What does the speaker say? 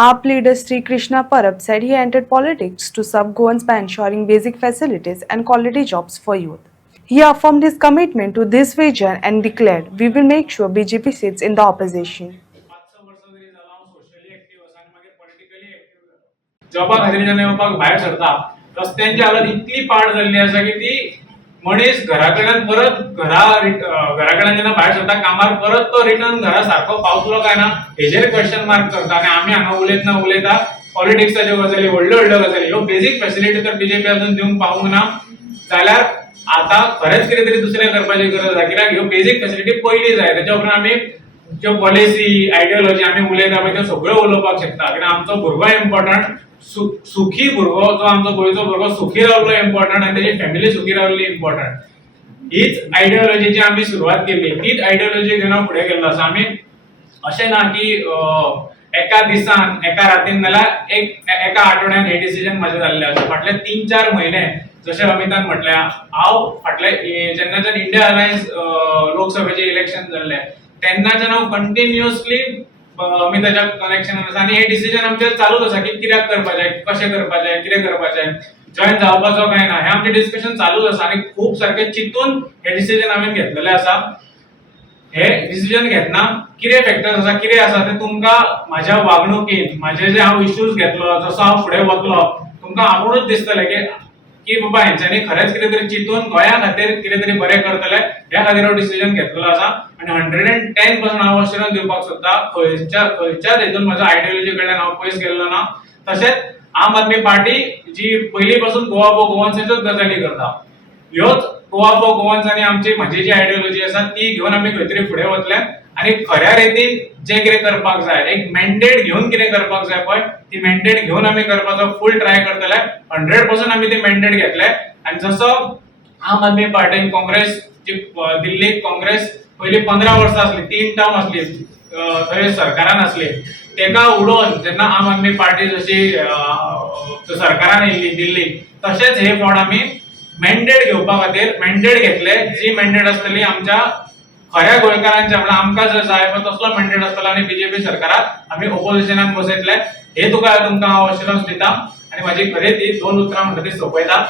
AAP leader Sri Krishna Parab said he entered politics to serve Goans by ensuring basic facilities and quality jobs for youth. He affirmed his commitment to this vision and declared, "We will make sure BJP sits in the opposition." 5-6 वर्सां जरी जाला हांव socially active आसा आनी मागीर politically active जाला। जॉबा खातीर जेन्ना येवपाक भायर सरता रस्त्यांची हालत इतली पाड जाल्ली आसा की ती मनीस घराकडल्यान परत घराकडल्यान जेन्ना भायर सरता कामार परत तो रिटर्न घरा सारको पावतलो काय ना हेजेर क्वेश्चन मार्क करता आनी आमी हांगा उलयता पॉलिटिक्साच्यो गजाली व्हडल्यो गजाली ह्यो बेसिक फॅसिलिटी तर बीजेपी अजून दिवंक पावूंक ना जाल्यार आता खरेंच कितें तरी दुसरें करपाची गरज आसा कित्याक ह्यो बेसिक फॅसिलिटी पयली जाय तेच्या उपरांत आमी ज्यो पॉलिसी आयडियोलॉजी आमी उलयता पळय त्यो सगळ्यो उलोवपाक शकता कित्याक आमचो भुरगो इम्पॉर्टंट सुखी भुरगो जो आमचो गोंयचो भुरगो सुखी रावलो इम्पॉर्टंट आनी तेजी फॅमिली सुखी रावली इम्पॉर्टंट हीच आयडियोलॉजीची आमी सुरवात केल्ली तीच आयडियोलॉजी घेवन हांव फुडें गेल्लो आसा आमी अशें ना की एका दिसान एका रातीन नाल्यार एका आठवड्यान हे डिसिजन म्हाजें जाल्लें आसा फाटले 3-4 म्हयने जशें अमितान म्हटलें हांव फाटले जेन्नाच्यान इंडिया अलायन्स लोकसभेचें इलेक्शन जाल्लें तेन्नाच्यान हांव कंटिन्युअसली अमिताच्या कनेक्शनान आसा आनी हे डिसिजन आमचे चालूच आसा की कित्याक करपाचें कशें करपाचें कितें करपाचें जॉइन जावपाचो काय ना हें आमचें डिस्कशन चालूच आसा आनी खूब सारकें चिंतून हे डिसिजन हांवें घेतलेलें आसा हे डिसिजन घेतना कितें फॅक्टर्स आसा कितें आसा ते तुमकां म्हाज्या वागणुकीन म्हाजे जे हांव इश्यूज घेतलो जसो हांव फुडें वतलो तुमकां आपुणूच दिसतलें की बाबा हेंच्यांनी खरेंच कितें तरी चिंतून गोंया खातीर कितें तरी बरें करतले ह्या खातीर हांव डिसिजन घेतलेलो आसा आनी 110% हांव अश्योरन्स दिवपाक सोदता खंयच्याच हेतून म्हाज्या आयडियोलॉजी कडल्यान हांव पयस गेल्लो ना तशेंच आम आदमी पार्टी जी पयलीं पासून गोवा फॉर गोवन्साच्योच गजाली करता ह्योच गोवा फॉर गोवन्सांनी आमची म्हाजी जी आयडियोलॉजी आसा ती घेवन आमी खंय तरी फुडें वतले आनी खऱ्या रितीन जें कितें करपाक जाय एक मॅन्डेट घेवन कितें करपाक जाय पळय ती मॅन्डेट घेवन आमी करपाचो फूल ट्राय करतले 100% आमी ती मॅन्डेट घेतले आनी जसो आम आदमी पार्टीन काँग्रेस जी दिल्ली काँग्रेस पयलीं 15 वर्सां आसली 3 टर्म आसली थंय सरकारान आसली तेका उडोवन जेन्ना आम आदमी पार्टी जशी सरकारान येयल्ली दिल्ली तशेंच हे फावट आमी मॅन्डेट घेवपा खातीर मॅन्डेट घेतले जी मॅन्डेट आसतली आमच्या खऱ्या गोंयकारांच्या म्हळ्यार आमकां जर जाय तसलो मॅन्डेट आसतलो आनी बीजेपी सरकाराक आमी ऑपोजिशनाक बसयतले हे तुमकां हांव अश्योरन्स दिता आनी म्हाजी खरेंच ही 2 उतरां म्हणटा ती सोंपयता